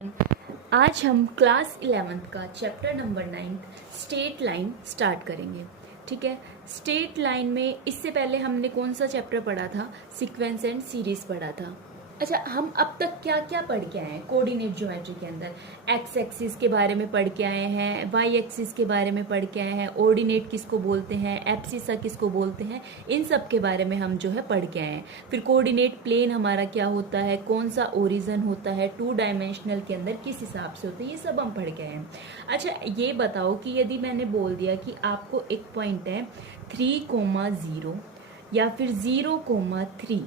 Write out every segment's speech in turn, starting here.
आज हम class 11th का chapter number 9 straight line start करेंगे। ठीक है, स्ट्रेट लाइन में इससे पहले हमने कौन सा चैप्टर पढ़ा था? सीक्वेंस एंड सीरीज पढ़ा था। अच्छा, हम अब तक क्या क्या पढ़ के आए हैं कोऑर्डिनेट ज्योमेट्री के अंदर? एक्स एक्सिस के बारे में पढ़ के आए हैं, वाई एक्सिस के बारे में पढ़ के आए हैं, ऑर्डिनेट किसको बोलते हैं, एब्सिसा किसको बोलते हैं, इन सब के बारे में हम जो है पढ़ के आए हैं। फिर कोऑर्डिनेट प्लेन हमारा क्या होता है, कौन सा ओरिजन होता है, 2 डायमेंशनल के अंदर किस हिसाब से होते हैं, ये सब हम पढ़ के आए हैं। अच्छा, ये बताओ कि यदि मैंने बोल दिया कि आपको एक पॉइंट है 3,0 या फिर 0,3,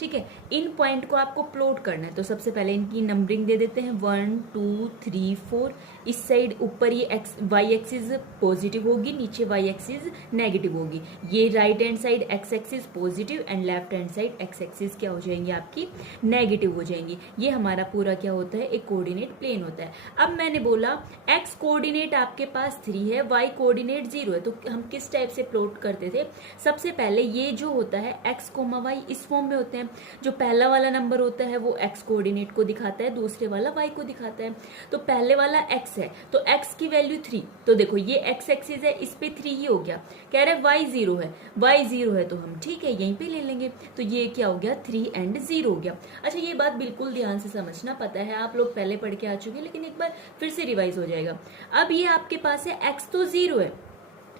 ठीक है, इन पॉइंट को आपको प्लॉट करना है, तो सबसे पहले इनकी नंबरिंग दे देते हैं 1 2 3 4। इस साइड ऊपर ये वाई एक्सिस पॉजिटिव होगी, नीचे वाई एक्सिस नेगेटिव होगी। ये right hand side x axis positive and left hand side x axis क्या हो जाएंगी, आपकी नेगेटिव हो जाएंगी। ये हमारा पूरा क्या होता है, एक कोऑर्डिनेट प्लेन होता है। अब मैंने बोला एक्स कोऑर्डिनेट आपके पास 3 है, वाई कोऑर्डिनेट 0 है, तो हम किस टाइप से प्लॉट करते थे? सबसे पहले ये जो होता है एक्स कोमा वाई इस फॉर्म में होते हैं। जो पहला वाला नंबर होता है वो एक्स कोऑर्डिनेट को दिखाता है, दूसरे वाला वाई को दिखाता है। तो पहले वाला एक्स है तो एक्स की वैल्यू 3, तो देखो ये एक्स एक्सिस है, इस पे 3 ही हो गया। कह रहे वाई 0 है, वाई 0 है तो हम ठीक है यहीं पे ले लेंगे, तो ये क्या हो गया 3 एंड 0 हो गया। अच्छा, ये बात बिल्कुल ध्यान से समझना, पता है आप लोग पहले पढ़ के आ चुके हैं लेकिन एक बार फिर से रिवाइज हो जाएगा। अब ये आपके पास है एक्स तो 0 है,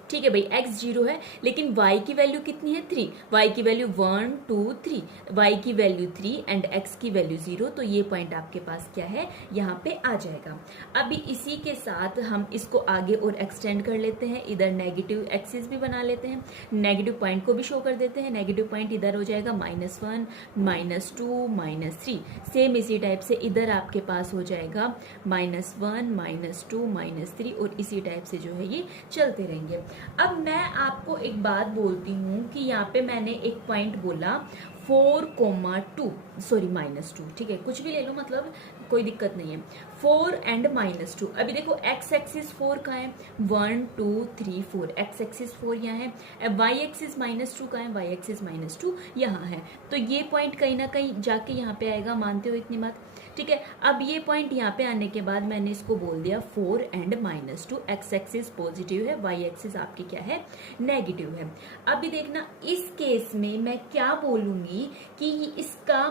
ठीक है भाई, x 0 है, लेकिन y की वैल्यू कितनी है 3, y की वैल्यू 1 2 3, y की वैल्यू 3 एंड x की वैल्यू 0, तो ये पॉइंट आपके पास क्या है, यहाँ पे आ जाएगा। अभी इसी के साथ हम इसको आगे और एक्सटेंड कर लेते हैं, इधर नेगेटिव एक्सिस भी बना लेते हैं, नेगेटिव पॉइंट को भी शो कर देते हैं। नेगेटिव पॉइंट इधर हो जाएगा -1 -2 -3, सेम इसी टाइप से इधर आपके पास हो जाएगा -1 -2 -3, और इसी टाइप से जो है ये चलते रहेंगे। अब मैं आपको एक बात बोलती हूँ कि यहाँ पे मैंने एक पॉइंट बोला 4,2, सॉरी -2, ठीक है, कुछ भी ले लो, मतलब कोई दिक्कत नहीं है, 4 एंड -2। अभी देखो एक्स एक्सिस 4 का है, 1 2 3 4, एक्स एक्सिस 4 यहाँ है, वाई एक्सिस -2 का है, वाई एक्सिस -2 यहाँ है, तो ये पॉइंट कहीं ना कहीं जाके यहाँ पे आएगा, मानते हो इतनी बात? ठीक है, अब ये पॉइंट यहाँ पे आने के बाद मैंने इसको बोल दिया 4 एंड -2, एक्स एक्सिस पॉजिटिव है, वाई एक्सिस आपकी क्या है, नेगेटिव है। अभी देखना इस केस में मैं क्या बोलूंगी कि इसका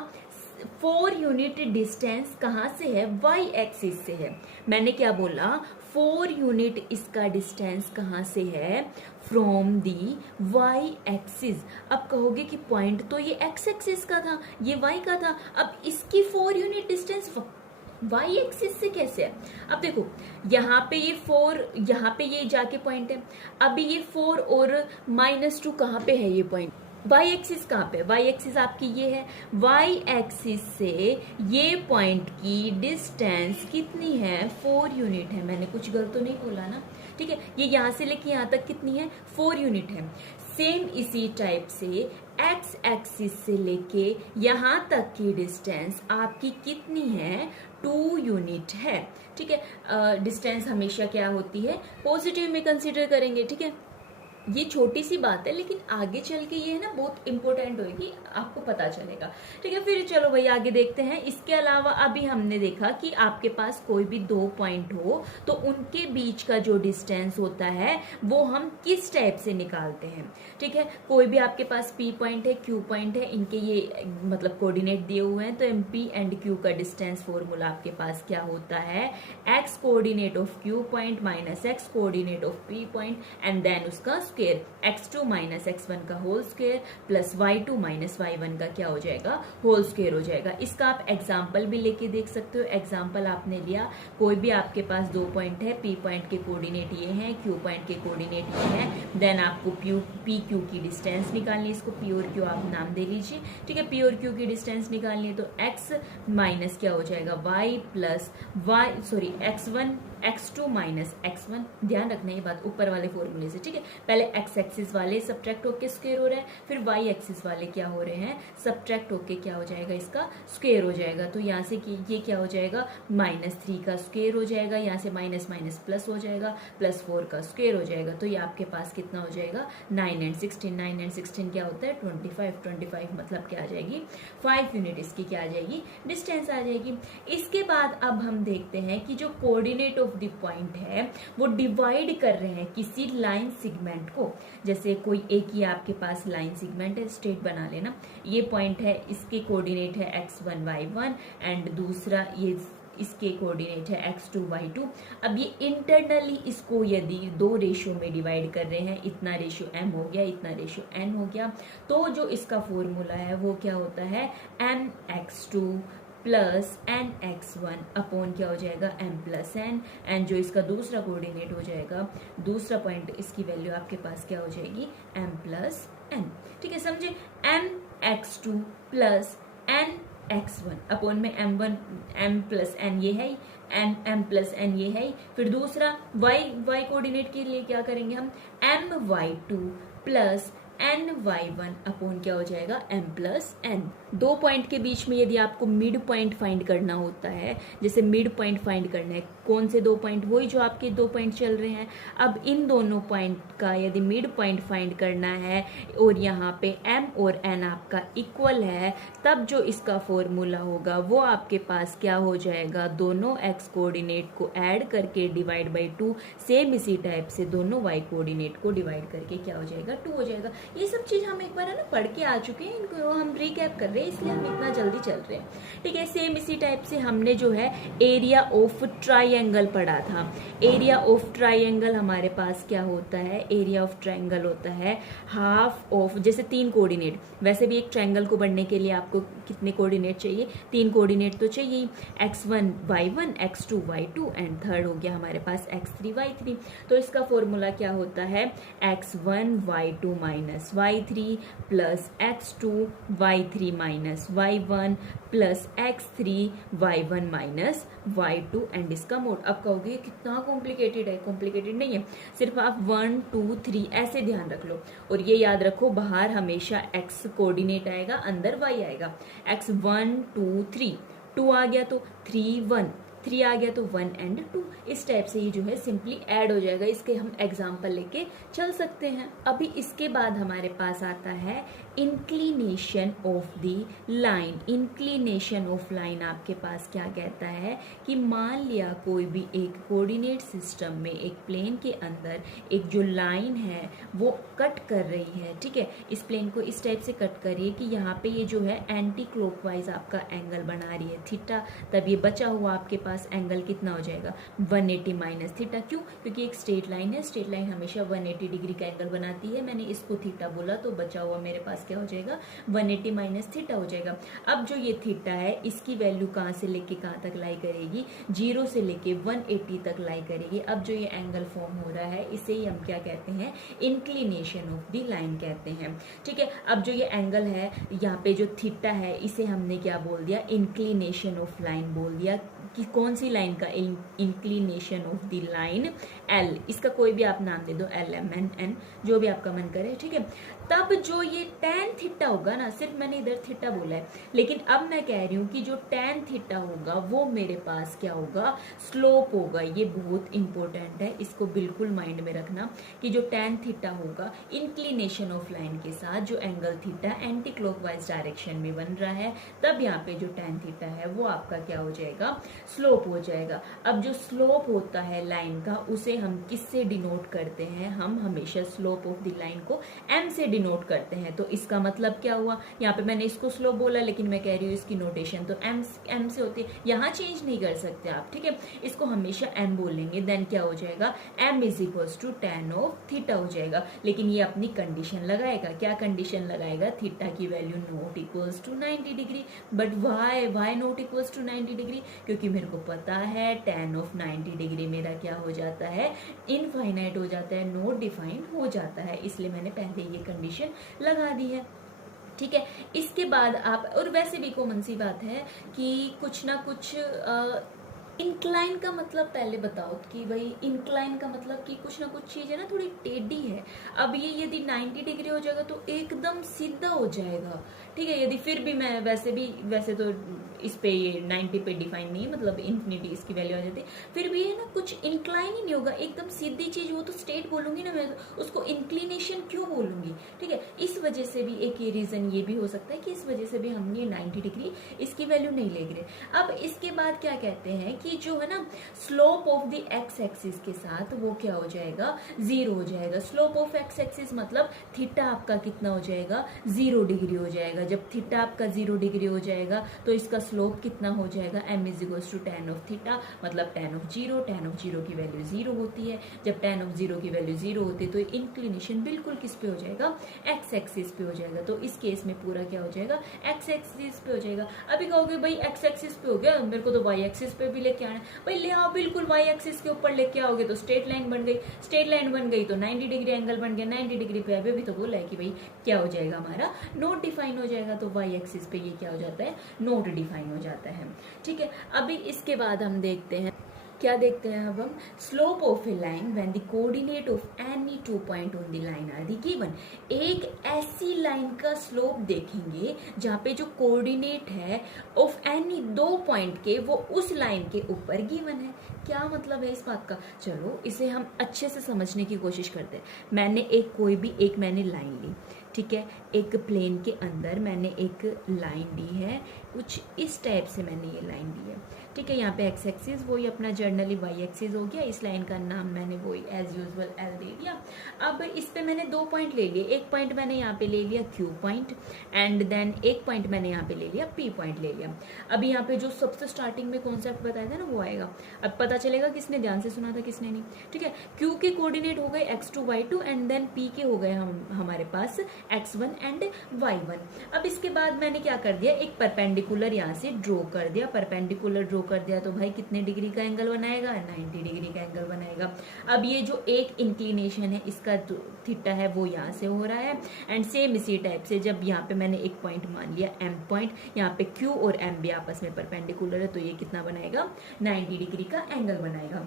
4 यूनिट डिस्टेंस कहाँ से है, वाई एक्सिस से है। मैंने क्या बोला, 4 यूनिट इसका डिस्टेंस कहाँ से है, फ्रॉम दी वाई एक्सिस। अब कहोगे कि पॉइंट तो ये एक्स एक्सिस का था, ये वाई का था, अब इसकी 4 यूनिट डिस्टेंस वाई एक्सिस से कैसे है? अब देखो यहाँ पे ये 4, यहाँ पे ये जाके पॉइंट है, अभी ये 4 और -2 कहाँ पे है, ये पॉइंट वाई एक्सिस कहाँ पे? वाई एक्सिस आपकी ये है, वाई एक्सिस से ये पॉइंट की डिस्टेंस कितनी है, 4 यूनिट है। मैंने कुछ गलत तो नहीं बोला ना? ठीक है, ये यहाँ से लेके यहाँ तक कितनी है, 4 यूनिट है। सेम इसी टाइप से एक्स एक्सिस से लेके यहाँ तक की डिस्टेंस आपकी कितनी है, 2 यूनिट है। ठीक है, डिस्टेंस हमेशा क्या होती है, पॉजिटिव में कंसीडर करेंगे। ठीक है, ये छोटी सी बात है लेकिन आगे चल के ये है ना बहुत इंपॉर्टेंट होगी, आपको पता चलेगा। ठीक है, फिर चलो भाई आगे देखते हैं। इसके अलावा अभी हमने देखा कि आपके पास कोई भी 2 पॉइंट हो तो उनके बीच का जो डिस्टेंस होता है वो हम किस टाइप से निकालते हैं। ठीक है, कोई भी आपके पास P पॉइंट है, Q पॉइंट है, इनके ये मतलब कोऑर्डिनेट दिए हुए हैं, तो MP एंड Q का डिस्टेंस फॉर्मूला आपके पास क्या होता है, x coordinate of Q point minus x coordinate of P point and then उसका स्क्वायर, x2 माइनस x1 का whole square plus y2 minus y1 का क्या हो जाएगा, होल स्क्वायर हो जाएगा। इसका आप एग्जाम्पल भी लेके देख सकते हो। एग्जाम्पल आपने लिया, कोई भी आपके पास 2 पॉइंट है, P पॉइंट के कोऑर्डिनेट ये हैं, Q पॉइंट के कोऑर्डिनेट ये हैं, देन आपको P Q की डिस्टेंस निकालनी है, इसको P और Q आप नाम दे लीजिए। ठीक है, P और Q की डिस्टेंस निकालनी है तो x माइनस क्या हो जाएगा, y plus x1 x2 minus x1, ध्यान रखना ये बात ऊपर वाले फॉर्मूले से। ठीक है, पहले एक्स एक्सिस वाले सब्ट्रैक्ट होके स्क्वायर हो रहा है, फिर वाई एक्सिस वाले क्या हो रहे हैं, सब्ट्रैक्ट होके क्या हो जाएगा, इसका स्क्वायर हो जाएगा। तो यहाँ से ये क्या हो जाएगा, -3 का स्क्वायर हो जाएगा, यहाँ से माइनस माइनस प्लस हो जाएगा, +4 का स्क्वायर हो जाएगा। तो ये आपके पास कितना हो जाएगा, 9 एंड 16, 9 एंड 16 क्या होता है 25, 25 मतलब क्या आ जाएगी 5 यूनिट, इसकी क्या आ जाएगी, डिस्टेंस आ जाएगी। इसके बाद अब हम देखते हैं कि जो कोऑर्डिनेट ऑफ द पॉइंट है वो डिवाइड कर रहे हैं किसी लाइन सेगमेंट को। जैसे कोई एक ही आपके पास लाइन सेगमेंट है, स्ट्रेट बना लेना, ये पॉइंट है, इसके कोऑर्डिनेट है x1 y1 एंड दूसरा ये इसके कोऑर्डिनेट है x2 y2। अब ये इंटरनली इसको यदि 2 रेशियो में डिवाइड कर रहे हैं, इतना रेशियो m हो गया, इतना रेशियो n हो गया, तो जो इसका फॉर्मूला है वो क्या होता है, mx2 प्लस nx1 अपॉन क्या हो जाएगा m प्लस n, एंड जो इसका दूसरा कोऑर्डिनेट हो जाएगा, दूसरा पॉइंट, इसकी वैल्यू आपके पास क्या हो जाएगी m प्लस n। ठीक है, समझे, mx2 प्लस nx1 अपॉन में m प्लस n ये है, m प्लस n ये है। फिर दूसरा y कोऑर्डिनेट के लिए क्या करेंगे हम, my2 प्लस ny1 अपॉन क्या हो जाएगा m प्लस n। 2 पॉइंट के बीच में यदि आपको मिड पॉइंट फाइंड करना होता है, जैसे मिड पॉइंट फाइंड करना है, कौन से 2 पॉइंट, वही जो आपके 2 पॉइंट चल रहे हैं। अब इन दोनों पॉइंट का यदि मिड पॉइंट फाइंड करना है और यहाँ पे m और n आपका इक्वल है, तब जो इसका फॉर्मूला होगा वो आपके पास क्या हो जाएगा, दोनों x कोऑर्डिनेट को ऐड करके डिवाइड बाई 2, सेम इसी टाइप से दोनों y कोऑर्डिनेट को डिवाइड करके क्या हो जाएगा, 2 हो जाएगा। ये सब चीज हम एक बार है ना पढ़ के आ चुके हैं, इनको हम रिकैप कर रहे हैं, इसलिए हम इतना जल्दी चल रहे हैं। ठीक है, सेम इसी टाइप से हमने जो है एरिया ऑफ ट्राइंगल पढ़ा था। एरिया ऑफ ट्राइंगल हमारे पास क्या होता है, एरिया ऑफ ट्राइंगल होता है हाफ ऑफ, जैसे 3 कोऑर्डिनेट, वैसे भी एक ट्राइंगल को बनने के लिए आपको कितने कोऑर्डिनेट चाहिए, 3 कोऑर्डिनेट तो चाहिए, x1 y1 x2 y2 and third हो गया हमारे पास x3 y3। तो इसका फॉर्मूला क्या होता है, x1 y2 minus y3 plus x2 y3 minus y1 plus x3 y1 minus y2 and इसका मोड। अब कहोगे कितना कॉम्प्लिकेटेड है, कॉम्प्लिकेटेड नहीं है, सिर्फ आप 1 2 3 ऐसे ध्यान रख लो, और ये याद रखो बाहर हमेशा x कोऑर्डिनेट आएगा, अंदर y आएगा। x 1 2 3, 2 आ गया तो 3 1, 3 आ गया तो 1 एंड 2, इस टाइप से ये जो है सिंपली ऐड हो जाएगा। इसके हम एग्जाम्पल लेके चल सकते हैं। अभी इसके बाद हमारे पास आता है inclination of the line. Inclination of line आपके पास क्या कहता है कि मान लिया कोई भी एक कोऑर्डिनेट सिस्टम में एक प्लेन के अंदर एक जो लाइन है वो कट कर रही है। ठीक है, इस प्लेन को इस टाइप से कट करिए कि यहाँ पे ये जो है एंटी क्लॉकवाइज आपका एंगल बना रही है थीटा, तब ये बचा हुआ आपके पास एंगल कितना हो जाएगा, 180 माइनस थीटा। क्यों, क्योंकि एक स्ट्रेट लाइन है, स्ट्रेट लाइन हमेशा 180 डिग्री का एंगल बनाती है। मैंने इसको थीटा बोला तो बचा हुआ मेरे पास क्या हो जाएगा, 180 माइनस थीटा हो जाएगा। अब जो ये थीटा है इसकी वैल्यू कहाँ से लेके कहाँ तक लाई करेगी, 0 से लेके 180 तक लाई करेगी। अब जो ये एंगल फॉर्म हो रहा है इसे ही हम क्या कहते हैं, इंक्लिनेशन ऑफ द लाइन कहते हैं। ठीक है, अब जो ये एंगल है यहाँ पे जो थीटा है इसे हमने क्या बोल दिया, इंक्लिनेशन ऑफ लाइन बोल दिया। कि कौन सी लाइन का, inclination of the line L, इसका कोई भी आप नाम दे दो, एल एम एन एन जो भी आपका मन करे। ठीक है, तब जो ये tan थीटा होगा ना, सिर्फ मैंने इधर थीटा बोला है, लेकिन अब मैं कह रही हूँ कि जो tan थीटा होगा वो मेरे पास क्या होगा, स्लोप होगा। ये बहुत इंपॉर्टेंट है, इसको बिल्कुल माइंड में रखना कि जो tan थीटा होगा इंक्लिनेशन ऑफ लाइन के साथ जो angle theta anti clockwise direction में बन रहा है, तब यहाँ पे जो tan थीटा है वो आपका क्या हो जाएगा, स्लोप हो जाएगा। अब जो स्लोप होता है लाइन का उसे हम किससे डिनोट करते हैं, हम हमेशा स्लोप ऑफ द लाइन को m से डिनोट करते हैं। तो इसका मतलब क्या हुआ, यहाँ पे मैंने इसको स्लोप बोला लेकिन मैं कह रही हूँ इसकी नोटेशन तो m से होती है, यहाँ चेंज नहीं कर सकते आप। ठीक है, इसको हमेशा m बोलेंगे, देन क्या हो जाएगा, m is equals to tan of theta हो जाएगा। लेकिन ये अपनी कंडीशन लगाएगा, क्या कंडीशन लगाएगा, थीटा की value not equals to 90 degree. But why not equals to 90 degree, क्योंकि मेरे को पता है tan ऑफ 90 डिग्री मेरा क्या हो जाता है, इनफाइनाइट हो जाता है, नॉट डिफाइंड हो जाता है, इसलिए मैंने पहले ये कंडीशन लगा दी है। ठीक है, इसके बाद आप, और वैसे भी कॉमन सी बात है कि कुछ ना कुछ इंक्लाइन का मतलब पहले बताओ कि भाई इंक्लाइन का मतलब कि कुछ ना कुछ चीज़ है ना थोड़ी टेढ़ी है। अब ये यदि 90 डिग्री हो जाएगा तो एकदम सीधा हो जाएगा, ठीक है। यदि फिर भी मैं वैसे तो इस पे ये 90 पे डिफाइन नहीं है, मतलब इन्फिनिटी इसकी वैल्यू आ जाती है, फिर भी है ना कुछ इंक्लाइन ही नहीं होगा, एकदम सीधी चीज हो तो स्टेट बोलूंगी ना मैं, उसको इंक्लिनेशन क्यों बोलूंगी, ठीक है। इस वजह से भी एक ये रीजन ये भी हो सकता है कि इस वजह से भी हम ये 90 डिग्री इसकी वैल्यू नहीं ले रहे। अब इसके बाद क्या कहते हैं कि जो है ना slope of the x axis के साथ वो क्या हो जाएगा, 0 हो जाएगा। स्लोप ऑफ एक्स एक्सिस मतलब थीटा आपका कितना हो जाएगा, 0 डिग्री हो जाएगा। जब थीटा आपका 0 डिग्री हो जाएगा तो इसका स्लोप कितना हो जाएगा, m is equals to tan of theta, मतलब tan ऑफ 0। tan ऑफ 0 की वैल्यू 0 होती है। जब tan ऑफ 0 की वैल्यू 0 होती है तो इंक्लिनेशन बिल्कुल किस पे हो जाएगा, एक्स एक्सिस पे हो जाएगा। तो इस केस में पूरा क्या हो जाएगा, एक्स एक्सिस पे हो जाएगा। अभी कहोगे भाई एक्स एक्सिस पे हो गया, मेरे को तो वाई एक्सिस पे भी लेके आना है। भाई ले आओ, बिल्कुल वाई एक्सिस के ऊपर लेके आओगे तो स्ट्रेट लाइन बन गई, स्ट्रेट लाइन बन गई तो 90 डिग्री एंगल बन गया। 90 डिग्री पे अभी भी तो बोला है कि भाई क्या हो जाएगा, हमारा नोट डिफाइन हो जाएगा। तो वाई एक्सिस पे ये क्या हो जाता है, नोट डिफाइन हो जाता है, ठीक है। अभी इसके बाद हम देखते हैं, क्या देखते हैं अब हम, slope of a line when the coordinate of any 2 point on the line are the given. एक ऐसी लाइन का स्लोप देखेंगे जहाँ पे जो कोऑर्डिनेट है ऑफ एनी 2 पॉइंट के वो उस लाइन के ऊपर गिवन है। क्या मतलब है इस बात का, चलो इसे हम अच्छे से समझने की कोशिश करते हैं। मैंने मैंने लाइन ली, ठीक है, एक प्लेन के अंदर मैंने एक लाइन ली है, कुछ इस टाइप से मैंने ये लाइन ली है, ठीक है। यहाँ पे एक्स एक्सिस वही अपना जर्नली वाई एक्सिस हो गया। इस लाइन का नाम मैंने वही एज यूजुअल एल दे दिया। अब इस पे मैंने 2 पॉइंट ले लिए, एक पॉइंट मैंने यहाँ पे ले लिया क्यू पॉइंट, एंड देन एक पॉइंट मैंने यहाँ पे ले लिया पी पॉइंट ले लिया। अभी यहाँ पे जो सबसे स्टार्टिंग में कॉन्सेप्ट बताया था ना वो आएगा, अब पता चलेगा किसने ध्यान से सुना था किसने नहीं, ठीक है। क्यू के कोऑर्डिनेट हो गए x2 y2 and then P के हो गए हमारे पास x1 एंड y1। अब इसके बाद मैंने क्या कर दिया, एक परपेंडिकुलर यहाँ से ड्रॉ कर दिया। परपेंडिकुलर ड्रॉ कर दिया तो भाई कितने डिग्री का एंगल बनाएगा, 90 डिग्री का एंगल बनाएगा। अब ये जो एक इंक्लिनेशन है इसका थीटा है वो यहाँ से हो रहा है, एंड सेम इसी टाइप से जब यहाँ पे मैंने एक पॉइंट मान लिया m पॉइंट, यहाँ पे q और m भी आपस में परपेंडिकुलर है तो ये कितना बनाएगा, 90 डिग्री का एंगल बनाएगा।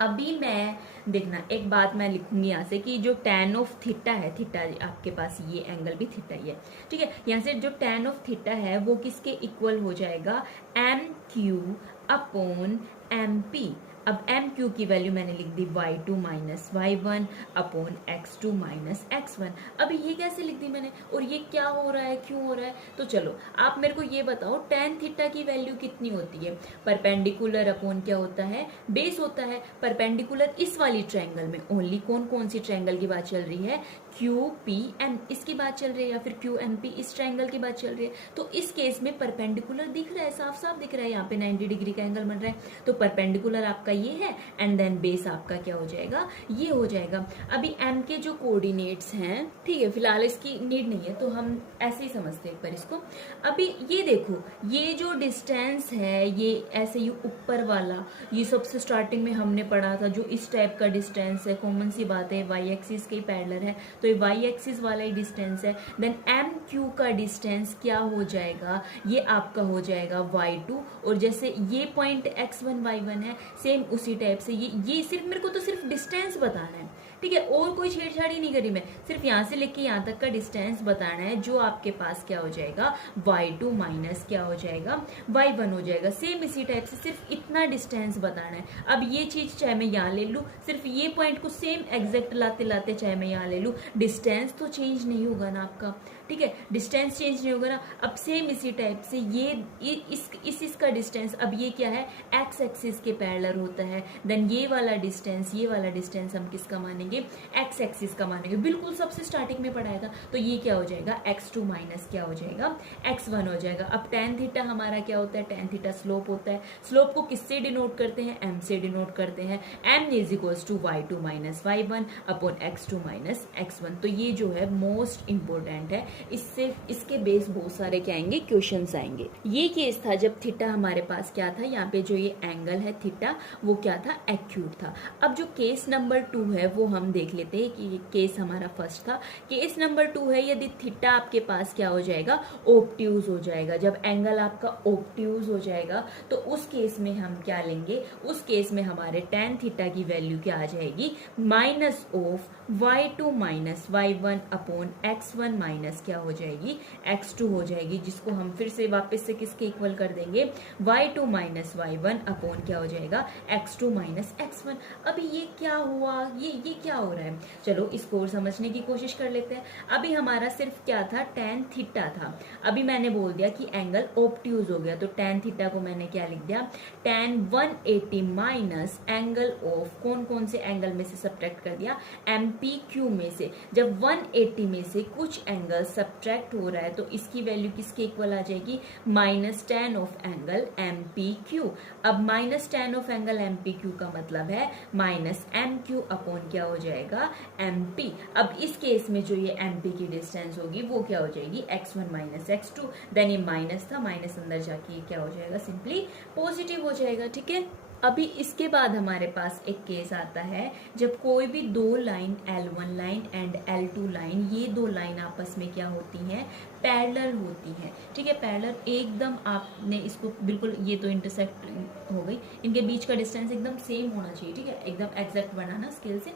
अभी मैं देखना एक बात मैं लिखूंगी यहाँ से कि जो tan ऑफ थीटा है, थीटा आपके पास ये एंगल भी थीटा ही है, ठीक है। यहाँ से जो tan ऑफ थीटा है वो किसके इक्वल हो जाएगा, M Q upon M P. अब एम क्यू की वैल्यू मैंने लिख दी y2 minus y1 upon x2 minus x1। अभी ये कैसे लिख दी मैंने, और ये क्या हो रहा है, क्यों हो रहा है, तो चलो आप मेरे को ये बताओ tan थीटा की वैल्यू कितनी होती है, परपेंडिकुलर अपॉन क्या होता है, बेस होता है। परपेंडिकुलर इस वाली ट्रायंगल में ओनली कौन सी ट्रायंगल की बात चल रही है, क्यू पी एम इसकी बात चल रही है, या फिर क्यू एम पी इस ट्रायंगल की बात चल रही है। तो इस केस में परपेंडिकुलर दिख रहा है, साफ साफ दिख रहा है, यहाँ पे 90 डिग्री का एंगल बन रहा है। तो परपेंडिकुलर आपका ये है एंड देन बेस आपका क्या हो जाएगा, ये हो जाएगा। अभी m के जो कोऑर्डिनेट्स हैं, ठीक है, फिलहाल इसकी नीड नहीं है तो हम ऐसे ही समझते हैं एक बार इसको। अभी ये देखो, ये जो डिस्टेंस है ये ऐसे ही ऊपर वाला, ये सबसे स्टार्टिंग में हमने पढ़ा था जो इस टाइप का डिस्टेंस है, कॉमन सी बात है, वाई एक्सिस के पैरेलल है तो ये वाई एक्सिस वाला ही डिस्टेंस है। देन एम क्यू का डिस्टेंस क्या हो जाएगा, ये आपका हो जाएगा y2, और जैसे ये पॉइंट x1 y1 है सेम उसी टाइप से ये सिर्फ मेरे को तो सिर्फ डिस्टेंस बताना है, ठीक है, और कोई छेड़छाड़ी नहीं करी मैं, सिर्फ यहाँ से लेके यहाँ तक का डिस्टेंस बताना है, जो आपके पास क्या हो जाएगा y2 माइनस क्या हो जाएगा y1 हो जाएगा। सेम इसी टाइप से सिर्फ इतना डिस्टेंस बताना है। अब ये चीज चाहे मैं यहाँ ले लूँ, सिर्फ ये पॉइंट को सेम एग्जैक्ट लाते लाते चाहे मैं यहाँ ले लूँ, डिस्टेंस तो चेंज नहीं होगा ना आपका, ठीक है, डिस्टेंस चेंज नहीं होगा ना। अब सेम इसी टाइप से ये इसका डिस्टेंस, अब ये क्या है, एक्स एक्सिस के पैरेलल होता है। देन ये वाला डिस्टेंस हम किसका मानेंगे, एक्स एक्सिस का मानेंगे, बिल्कुल सबसे स्टार्टिंग में पढ़ाया था। तो ये क्या हो जाएगा, x2 माइनस क्या हो जाएगा, x1 हो जाएगा। अब tan थीटा हमारा क्या होता है, tan थीटा स्लोप होता है। स्लोप को किससे डिनोट करते हैं, m से डिनोट करते हैं। m is equals to y2 minus y1 upon x2 minus x1। तो ये जो है मोस्ट इंपोर्टेंट है, इसके बेस बहुत सारे क्या आएंगे, क्वेश्चंस आएंगे। ये केस था जब थीटा हमारे पास क्या था, यहाँ पे जो ये एंगल है थीटा वो क्या था, एक्यूट था। अब जो केस नंबर 2 है वो हम हम देख लेते हैं कि केस हमारा फर्स्ट था। केस नंबर 2 है, यदि थीटा आपके पास क्या हो जाएगा, ऑब्ट्यूज हो जाएगा। जब एंगल आपका ऑब्ट्यूज हो जाएगा तो उस केस में हम क्या लेंगे, उस केस में हमारे tan थीटा की वैल्यू क्या आ जाएगी, minus of y2 minus y1 upon x1 minus क्या हो जाएगी, x2 हो जाएगी, जिसको हम फिर से वापस से किसके इक्वल कर देंगे, y2 माइनस y1 अपॉन क्या हो जाएगा, x2 माइनस x1। अभी ये क्या हुआ, ये क्या हो रहा है, चलो इसको और समझने की कोशिश कर लेते हैं। अभी हमारा सिर्फ क्या था, tan थीटा था। अभी मैंने बोल दिया कि एंगल ऑब्ट्यूज हो गया, तो tan थीटा को मैंने क्या लिख दिया, tan 180 माइनस एंगल ऑफ कौन कौन से एंगल में से सब्ट्रैक्ट कर दिया, MPQ में से। जब 180 में से कुछ एंगल सब्ट्रैक्ट हो रहा है तो इसकी वैल्यू किसके इक्वल आ जाएगी, minus tan of angle MPQ। अब minus tan of angle MPQ का मतलब है माइनस MQ अपॉन क्या हो जाएगा, MP। अब इस केस में जो ये MP की डिस्टेंस होगी वो क्या हो जाएगी, x1 माइनस x2। देन ये माइनस था, माइनस अंदर जाके क्या हो जाएगा, सिंपली पॉजिटिव हो जाएगा। ठीक है, अभी इसके बाद हमारे पास एक केस आता है जब कोई भी दो line L1 line and L2 line, ये दो लाइन आपस में क्या होती हैं, पैरेलल होती हैं। ठीक है, पैरेलल एकदम, आपने इसको बिल्कुल, ये तो इंटरसेक्ट हो गई, इनके बीच का डिस्टेंस एकदम सेम होना चाहिए। ठीक है, एकदम एग्जैक्ट बनाना स्केल से।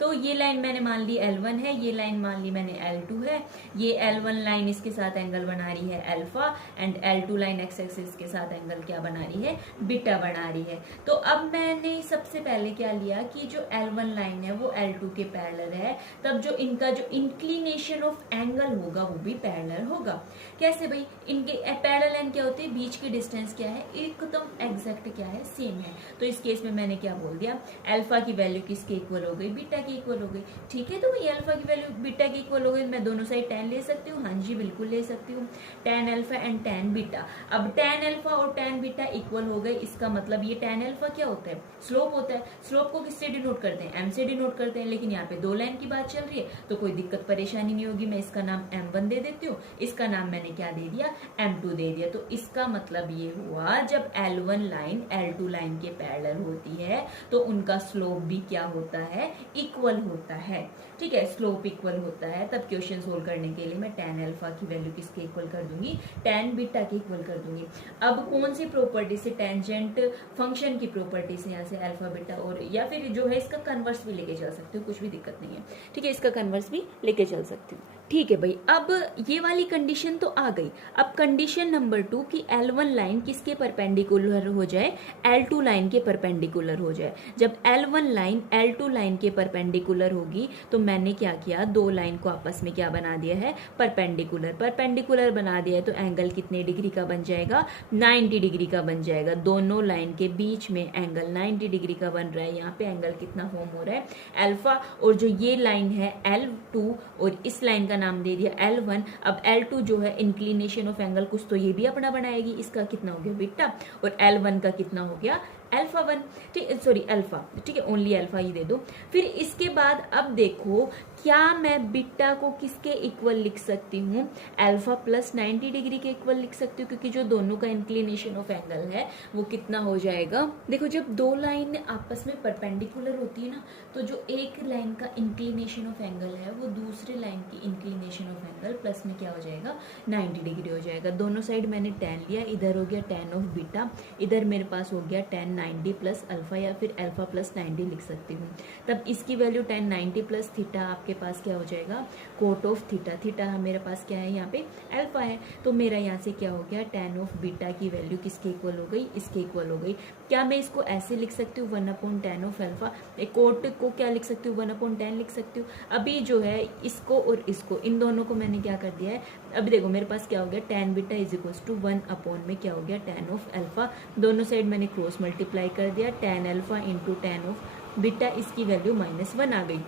तो ये लाइन मैंने मान ली L1 है, ये लाइन मान ली मैंने L2 है। ये L1 लाइन इसके साथ एंगल बना रही है alpha and L2 line x axis के साथ एंगल क्या बना रही है, बीटा बना रही है। तो अब मैंने सबसे पहले क्या लिया कि जो L1 लाइन है वो L2 के पैरेलल है, तब जो इनका जो इंक्लिनेशन ऑफ एंगल होगा वो भी पैरेलल होगा। कैसे भाई, इनके पैरेलल लाइन क्या होती है, बीच की डिस्टेंस क्या है, एकदम एग्जैक्ट क्या है, सेम है। तो इस केस में मैंने क्या बोल दिया, अल्फा की वैल्यू किसके इक्वल हो गई, बीटा की इक्वल हो गई। ठीक है, तो भाई अल्फा की वैल्यू बीटा की इक्वल हो गई, मैं दोनों साइड tan ले सकती हूँ, हाँ जी बिल्कुल ले सकती हूँ, tan alpha and tan beta. अब tan अल्फा और tan बीटा इक्वल हो गए, इसका मतलब ये tan अल्फा क्या होता है, स्लोप होता है। स्लोप को किससे डिनोट करते हैं, m से डिनोट करते हैं। लेकिन यहाँ पे दो लाइन की बात चल रही है तो कोई दिक्कत परेशानी नहीं होगी, मैं इसका नाम m1 दे देती हूँ, इसका नाम मैंने क्या दे दिया, m2 दे दिया। तो इसका मतलब ये हुआ जब L1 लाइन L2 लाइन के पैरेलल होती है तो उनका स्लोप भी क्या होता है, इक्वल होता है। ठीक है, स्लोप इक्वल होता है। तब क्वेश्चन सोल्व करने के लिए मैं tan अल्फा की वैल्यू किसके इक्वल कर दूंगी, tan बीटा के इक्वल कर दूंगी। अब कौन सी प्रॉपर्टी से, टेंजेंट फंक्शन की प्रॉपर्टी से यहाँ से अल्फा बीटा, और या फिर जो है इसका कन्वर्स भी लेके चल सकते हो, कुछ भी दिक्कत नहीं है। ठीक है, इसका कन्वर्स भी लेके चल सकती हूँ। ठीक है भाई, अब ये वाली कंडीशन तो आ गई। अब कंडीशन नंबर 2 कि L1 लाइन किसके परपेंडिकुलर हो जाए, L2 लाइन के परपेंडिकुलर हो जाए। जब L1 लाइन L2 लाइन के परपेंडिकुलर होगी तो मैंने क्या किया, दो लाइन को आपस में क्या बना दिया है, परपेंडिकुलर। परपेंडिकुलर बना दिया है तो एंगल कितने डिग्री का बन जाएगा, 90 डिग्री का बन जाएगा। दोनों लाइन के बीच में एंगल 90 डिग्री का बन रहा है। यहाँ पे एंगल कितना फॉर्म हो रहा है, अल्फा। और जो ये लाइन है L2 और इस लाइन का नाम दे दिया L1। अब L2 जो है इंक्लिनेशन ऑफ एंगल कुछ तो ये भी अपना बनाएगी, इसका कितना हो गया बीटा, और L1 का कितना हो गया अल्फा 1। ठीक, सॉरी अल्फा, ठीक है, ओनली अल्फा ही दे दो। फिर इसके बाद अब देखो, क्या मैं बीटा को किसके इक्वल लिख सकती हूँ, अल्फा प्लस 90 डिग्री के इक्वल लिख सकती हूँ, क्योंकि जो दोनों का इंक्लिनेशन ऑफ एंगल है वो कितना हो जाएगा। देखो, जब दो लाइन आपस में परपेंडिकुलर होती है ना, तो जो एक लाइन का इंक्लिनेशन ऑफ एंगल है वो दूसरे लाइन की इंक्लिनेशन ऑफ एंगल प्लस में क्या हो जाएगा, 90 डिग्री हो जाएगा। दोनों साइड मैंने tan लिया, इधर हो गया tan ऑफ बीटा, इधर मेरे पास हो गया tan 90 प्लस अल्फा, या फिर अल्फा प्लस 90 लिख सकती हूँ। तब इसकी वैल्यू tan 90 प्लस थीटा आपके पास क्या हो जाएगा, कोट ऑफ थीटा। थीटा मेरे पास क्या है, यहाँ पे अल्फा है, तो मेरा यहाँ से क्या हो गया, tan ऑफ बीटा की वैल्यू किसके इक्वल हो गई, इसके इक्वल हो गई। क्या मैं इसको ऐसे लिख सकती हूँ, 1/tan ऑफ अल्फा, कोट को क्या लिख सकती हूँ, 1/tan लिख सकती हूँ। अभी जो है इसको और इसको, इन दोनों को मैंने क्या कर दिया है, अभी देखो मेरे पास क्या हो गया, tan beta is equal to 1 में क्या हो गया, tan ऑफ अल्फा। दोनों साइड मैंने क्रॉस मल्टीप्लाई कर दिया, tan alpha into tan of beta, इसकी वैल्यू -1 आ गई।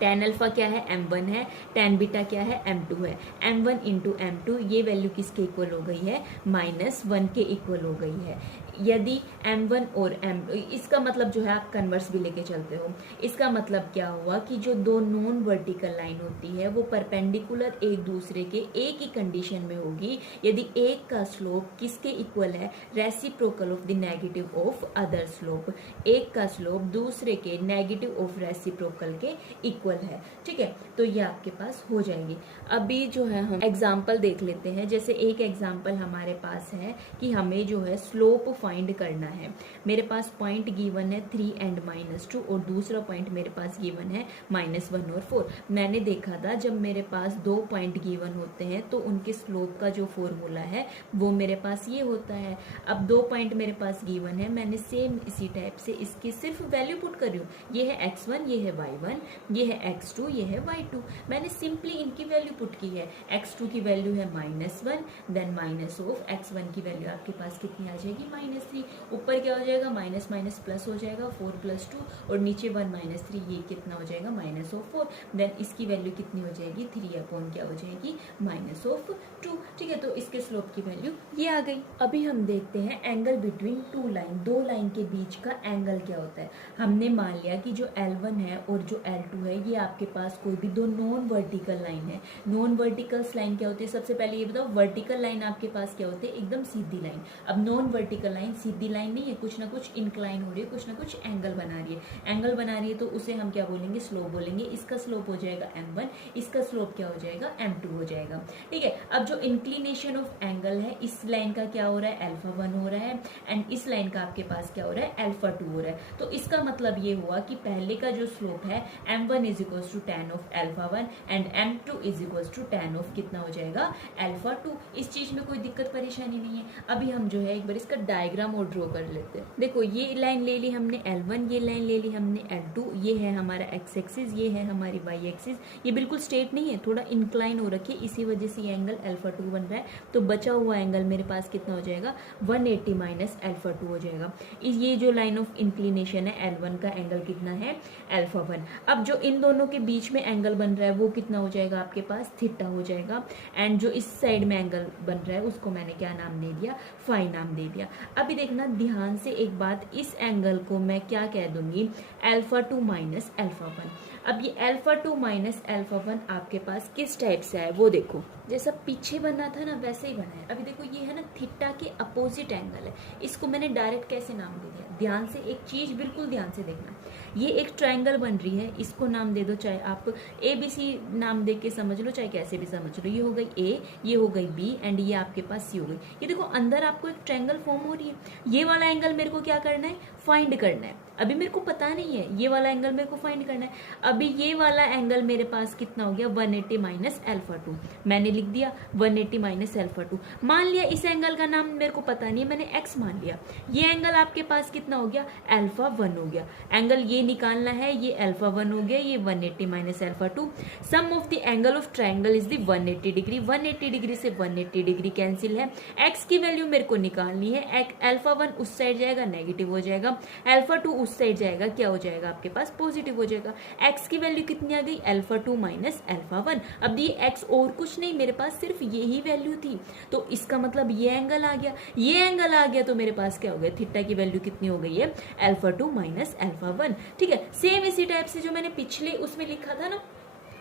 tan अल्फा क्या है, m1 है, tan बीटा क्या है, m2 है। m1 इंटू m2 ये वैल्यू किसके इक्वल हो गई है, -1 के इक्वल हो गई है। यदि m1 और m, इसका मतलब जो है आप कन्वर्स भी लेके चलते हो, इसका मतलब क्या हुआ कि जो दो नॉन वर्टिकल लाइन होती है वो परपेंडिकुलर एक दूसरे के एक ही कंडीशन में होगी यदि एक का स्लोप किसके इक्वल है, reciprocal of the negative of other slope, एक का स्लोप दूसरे के नेगेटिव ऑफ रेसिप्रोकल के इक्वल है। ठीक है, तो ये आपके पास हो जाएगी। अभी जो है हम एग्जाम्पल देख लेते हैं। जैसे एक एग्जाम्पल हमारे पास है कि हमें जो है स्लोप फाइंड करना है। मेरे पास पॉइंट गिवन है 3 and -2 और दूसरा पॉइंट मेरे पास गिवन है -1 और 4। मैंने देखा था जब मेरे पास 2 पॉइंट गिवन होते हैं तो उनके स्लोप का जो फॉर्मूला है वो मेरे पास ये होता है। अब 2 पॉइंट मेरे पास गिवन है, मैंने सेम इसी टाइप से इसकी सिर्फ वैल्यू पुट कर रही हूँ। ये है x1, ये है y1, ये है x2, ये है y2। मैंने सिंपली इनकी वैल्यू पुट की है। x2 की वैल्यू है -1, देन माइनस ऑफ x1 की वैल्यू आपके पास कितनी आ जाएगी, -3। ऊपर क्या हो जाएगा, माइनस माइनस प्लस हो जाएगा, 4 + 2 और नीचे 1 - 3, ये कितना हो जाएगा, -4। देन इसकी वैल्यू कितनी हो जाएगी, 3 अपॉन क्या हो जाएगी, -2। ठीक है, तो इसके स्लोप की वैल्यू ये आ गई। अभी हम देखते हैं एंगल बिटवीन टू लाइन, दो लाइन के बीच का एंगल क्या होता है। हमने मान लिया कि जो L1 है और जो L2 है ये आपके पास कोई भी दो नॉन वर्टिकल लाइन है। नॉन वर्टिकल्स लाइन क्या होती है, सबसे पहले ये बताओ, वर्टिकल लाइन आपके पास क्या होती है, एकदम सीधी लाइन। अब नॉन वर्टिकल लाइन सीधी लाइन नहीं है, कुछ ना कुछ इंक्लाइन हो रही है, कुछ ना कुछ एंगल बना रही है। एंगल बना रही है तो उसे हम क्या बोलेंगे, स्लोप बोलेंगे। इसका स्लोप हो जाएगा m1, इसका स्लोप क्या हो जाएगा, m2 हो जाएगा। ठीक है, अब जो इंक्लिनेशन ऑफ एंगल है इस लाइन का क्या हो रहा है, α1 हो रहा है, एंड इस लाइन का आपके पास क्या हो रहा है, α2 हो रहा है। तो इसका मतलब ये हुआ कि पहले का जो स्लोप है m1 = tan of α1 and m2 = tan of कितना हो जाएगा, α2। इस चीज में कोई दिक्कत परेशानी नहीं है। अभी हम जो है एक बार इसका डायग्राम और ड्रॉ कर लेते हैं। देखो ये लाइन ले ली हमने L1, ये लाइन ले ली हमने L2, ये है हमारा x एक्सिस, ये है हमारी y एक्सिस। ये बिल्कुल स्ट्रेट नहीं है, थोड़ा इंक्लाइन हो रखी है, इसी वजह से ये एंगल α2 बन रहा है। तो बचा हुआ एंगल मेरे पास कितना हो जाएगा, 180 - α2 हो जाएगा। ये जो लाइन ऑफ इंक्लिनेशन है L1 का एंगल कितना है, α1। अब जो इन दोनों के बीच में एंगल बन रहा है वो कितना हो जाएगा आपके पास, थीटा हो जाएगा। एंड जो इस साइड में एंगल बन रहा है उसको मैंने क्या नाम दे दिया, फाई नाम दे दिया। अभी देखना ध्यान से एक बात, इस एंगल को मैं क्या कह दूंगी, α2 - α1। अब ये α2 - α1 आपके पास किस टाइप से है वो देखो, जैसा पीछे बना था ना वैसे ही बना है। अभी देखो ये है ना थीटा के अपोजिट एंगल है, इसको मैंने डायरेक्ट कैसे नाम दे दिया, ध्यान से एक चीज बिल्कुल ध्यान से देखना। ये एक ट्रायंगल बन रही है, इसको नाम दे दो, चाहे आप ABC नाम दे के समझ लो, चाहे कैसे भी समझ लो। ये हो गई A, ये हो गई B एंड ये आपके पास C हो गई। ये देखो अंदर आपको एक ट्रायंगल फॉर्म हो रही है। ये वाला एंगल मेरे को क्या करना है, फाइंड करना है। अभी मेरे को पता नहीं है, ये वाला एंगल मेरे को फाइंड करना है। अभी ये वाला एंगल मेरे पास कितना हो गया, 180 - α2। मैंने लिख दिया 180 - α2। मान लिया इस एंगल का नाम मेरे को पता नहीं है, मैंने x मान लिया। ये एंगल आपके पास कितना हो गया, α1 हो गया। एंगल ये निकालना है, ये α1 हो गया, ये 180 - α2। Sum of the angle of triangle is the 180 degree. 180 degree से 180 डिग्री कैंसिल है। x की वैल्यू मेरे को निकालनी है। α1 उस साइड जाएगा, नेगेटिव हो जाएगा। α2 उस साइड जाएगा, क्या हो जाएगा आपके पास, पॉजिटिव हो जाएगा। x की वैल्यू कितनी आ गई, α2 - α1। अब ये x और कुछ नहीं, मेरे पास सिर्फ ये ही वैल्यू थी, तो इसका मतलब ये एंगल आ गया। ये एंगल आ गया तो मेरे पास क्या हो गया, थीटा की वैल्यू कितनी हो गई है, α2 - α1। ठीक है, सेम इसी टाइप से जो मैंने पिछले उसमें लिखा था ना,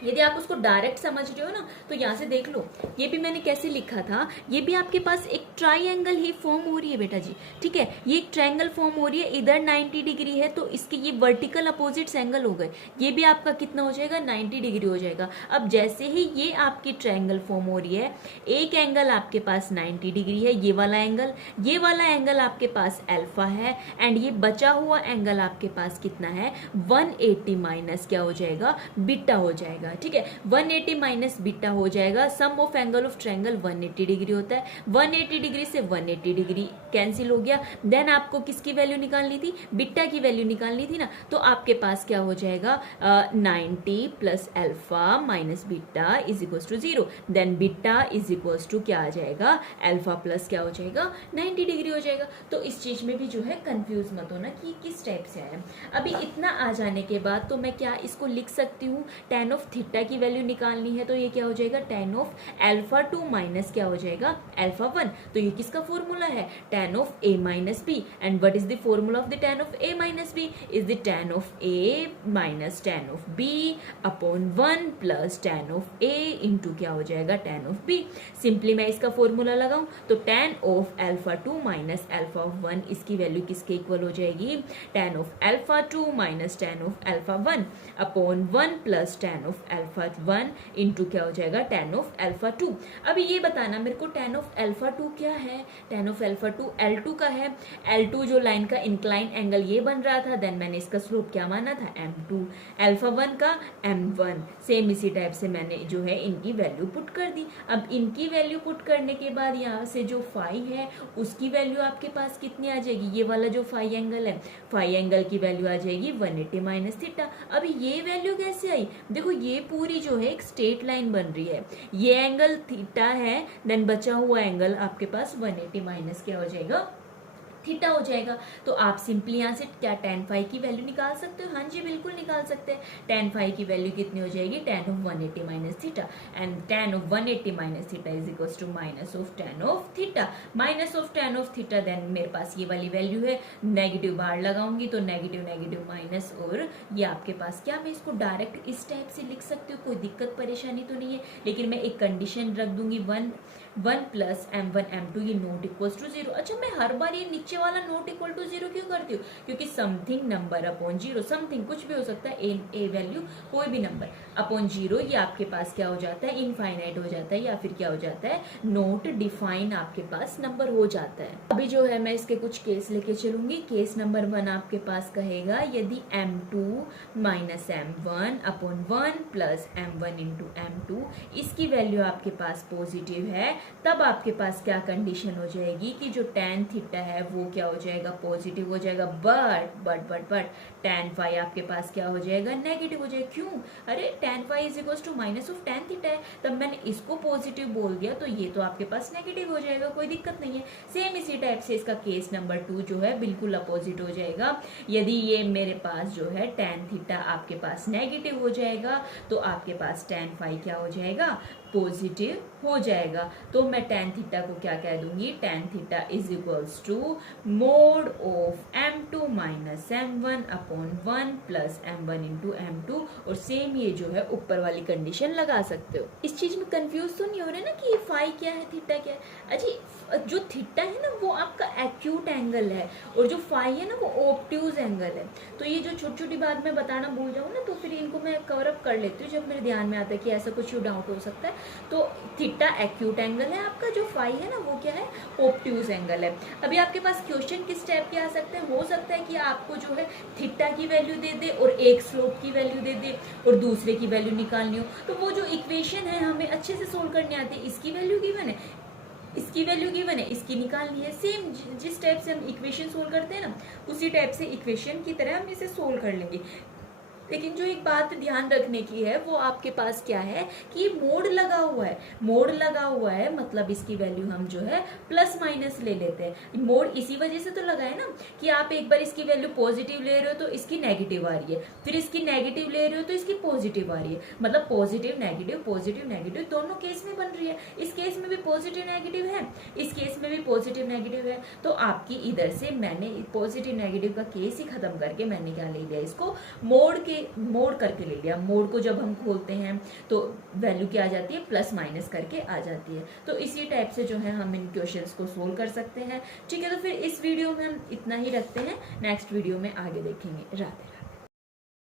यदि आप उसको डायरेक्ट समझ रहे हो ना तो यहाँ से देख लो, ये भी मैंने कैसे लिखा था। ये भी आपके पास एक ट्राइंगल ही फॉर्म हो रही है बेटा जी। ठीक है, ये एक ट्राइंगल फॉर्म हो रही है, इधर 90 डिग्री है तो इसके ये वर्टिकल अपोजिट्स एंगल हो गए। ये भी आपका कितना हो जाएगा, 90 डिग्री हो जाएगा। अब जैसे ही ये आपकी ट्राइंगल फॉर्म हो रही है, एक एंगल आपके पास 90 डिग्री है, ये वाला एंगल आपके पास अल्फा है, एंड ये बचा हुआ एंगल आपके पास कितना है, 180 माइनस क्या हो जाएगा, बीटा हो जाएगा। ठीक है। 180 माइनस बीटा हो जाएगा, sum of angle of triangle 180 degree होता है, 180 डिग्री से 180 डिग्री कैंसिल हो गया। देन आपको किसकी वैल्यू निकालनी थी, बीटा की वैल्यू निकालनी थी ना, तो आपके पास क्या हो जाएगा 90 plus alpha minus beta is equal to 0। Then beta is equal to क्या आ जाएगा, अल्फा प्लस क्या हो जाएगा 90 डिग्री हो जाएगा। तो इस चीज में भी जो है कंफ्यूज मत होना कि किस टाइप से आया। अभी इतना आ जाने के बाद तो मैं क्या इसको लिख सकती हूँ, tan ऑफ थीटा की वैल्यू निकालनी है तो ये क्या हो जाएगा tan ऑफ अल्फा 2 माइनस क्या हो जाएगा अल्फा 1। तो ये किसका फॉर्मूला है, tan of a minus B. And what is the formula of the tan of a minus B, is the tan of a minus tan of b upon 1 plus tan of a into क्या हो जाएगा tan of b। Simply मैं इसका formula लगाऊं तो tan of alpha 2 minus alpha 1 इसकी value किसके equal हो जाएगी, tan of alpha 2 minus tan of alpha 1 upon 1 plus tan of alpha 1 into क्या हो जाएगा tan ऑफ अल्फा 2। अभी ये बताना मेरे को tan ऑफ अल्फा 2 क्या है, tan ऑफ अल्फा 2 L2 का है। L2 जो लाइन का इंक्लाइन एंगल ये बन रहा था, देन मैंने इसका स्लोप क्या माना था M2, अल्फा 1 का M1। सेम इसी टाइप से मैंने जो है इनकी वैल्यू पुट कर दी। अब इनकी वैल्यू पुट करने के बाद यहाँ से जो फाई है उसकी वैल्यू आपके पास कितनी आ जाएगी, ये वाला जो फाई एंगल है, फाई एंगल की वैल्यू आ जाएगी 180 माइनस थीटा। अभी ये वैल्यू कैसे आई, देखो ये पूरी जो है एक स्ट्रेट लाइन बन रही है, ये एंगल थीटा है, देन बचा हुआ एंगल आपके पास 180 माइनस क्या हो जाएगा थीटा हो जाएगा। तो आप सिंपली यहाँ से क्या tan फाई की वैल्यू निकाल सकते हो, हाँ जी बिल्कुल निकाल सकते हैं। tan फाई की वैल्यू कितनी हो जाएगी, tan of 180 minus theta, and tan of 180 minus theta is equal to minus of tan of theta, minus of tan of theta. Then मेरे पास ये वाली वैल्यू है, नेगेटिव बाहर लगाऊंगी तो नेगेटिव नेगेटिव माइनस, और ये आपके पास क्या, मैं इसको डायरेक्ट इस टाइप से लिख सकती हूँ, कोई दिक्कत परेशानी तो नहीं है। लेकिन मैं एक कंडीशन रख दूंगी, 1 प्लस m1 m2 ये नॉट इक्वल्स टू 0। अच्छा मैं हर बार ये नीचे वाला नॉट इक्वल टू 0 क्यों करती हूँ, क्योंकि समथिंग नंबर अपॉन 0, समथिंग कुछ भी हो सकता है, ए वैल्यू कोई भी नंबर अपॉन 0 ये आपके पास क्या हो जाता है, इनफाइनाइट हो जाता है, या फिर क्या हो जाता है, नॉट डिफाइन आपके पास नंबर हो जाता है। अभी जो है मैं इसके कुछ केस लेके चलूंगी। केस नंबर 1 आपके पास कहेगा यदि m2 minus m1 upon 1 plus m1 into m2 इसकी वैल्यू आपके पास पॉजिटिव है, तब आपके पास क्या कंडीशन हो जाएगी कि जो tan थीटा है वो क्या हो जाएगा, पॉजिटिव हो जाएगा। बट tan फाई आपके पास क्या हो जाएगा, नेगेटिव हो जाएगा। क्यों, अरे tan phi is equal to minus of tan theta है, तब मैंने इसको पॉजिटिव बोल दिया तो ये तो आपके पास नेगेटिव हो जाएगा, कोई दिक्कत नहीं है। सेम इसी टाइप से इसका केस नंबर 2 जो है बिल्कुल अपोजिट हो जाएगा। यदि ये मेरे पास जो है tan थीटा आपके पास नेगेटिव हो जाएगा तो आपके पास tan फाई क्या हो जाएगा, पॉजिटिव हो जाएगा। तो मैं tan थीटा को क्या कह दूंगी, tan theta is equals to mod of m2 minus m1 upon 1 plus m1 into m2। और सेम ये जो है ऊपर वाली कंडीशन लगा सकते हो। इस चीज में कंफ्यूज तो नहीं हो रहे ना कि फाई क्या है, थीटा क्या है। अजी जो थीटा है ना वो आपका एक्यूट एंगल है, और जो फाई है ना वो ऑब्ट्यूज एंगल है। तो ये जो छोटी छोटी बात मैं बताना भूल जाऊँ ना तो फिर इनको मैं कवर अप कर लेती हूँ जब मेरे ध्यान में आता है कि ऐसा कुछ डाउट हो सकता है। तो थीटा एक्यूट एंगल है आपका, जो फाई है ना वो क्या है, ऑब्ट्यूज एंगल है। अभी आपके पास क्वेश्चन किस टाइप के आ सकते हैं, हो सकता है कि आपको जो है थीटा की वैल्यू दे दे और एक स्लोप की वैल्यू दे दे और दूसरे की वैल्यू निकालनी हो, तो वो जो इक्वेशन है हमें अच्छे से सोल्व करने आती है। इसकी वैल्यू गिवन है, इसकी वैल्यू गिवन है, इसकी निकालनी है। सेम जिस टाइप से हम इक्वेशन सोल्व करते हैं ना उसी टाइप से इक्वेशन की तरह हम इसे सोल्व कर लेंगे। लेकिन जो एक बात ध्यान रखने की है वो आपके पास क्या है कि मोड लगा हुआ है, मोड लगा हुआ है मतलब इसकी वैल्यू हम जो है प्लस माइनस ले लेते हैं। मोड इसी वजह से तो लगा है ना कि आप एक बार इसकी वैल्यू पॉजिटिव ले रहे हो तो इसकी नेगेटिव आ रही है, फिर इसकी नेगेटिव ले रहे हो तो इसकी पॉजिटिव आ रही है, मतलब पॉजिटिव नेगेटिव दोनों केस में बन रही है। इस केस में भी पॉजिटिव नेगेटिव है, इस केस में भी पॉजिटिव नेगेटिव है। तो आपकी इधर से मैंने पॉजिटिव नेगेटिव का केस ही खत्म करके मैंने क्या ले लिया, इसको मोड करके ले लिया। मोड को जब हम खोलते हैं तो वैल्यू क्या आ जाती है, प्लस माइनस करके आ जाती है। तो इसी टाइप से जो है हम इन क्वेश्चंस को सोल्व कर सकते हैं। ठीक है, तो फिर इस वीडियो में हम इतना ही रखते हैं, नेक्स्ट वीडियो में आगे देखेंगे। राधे राधे।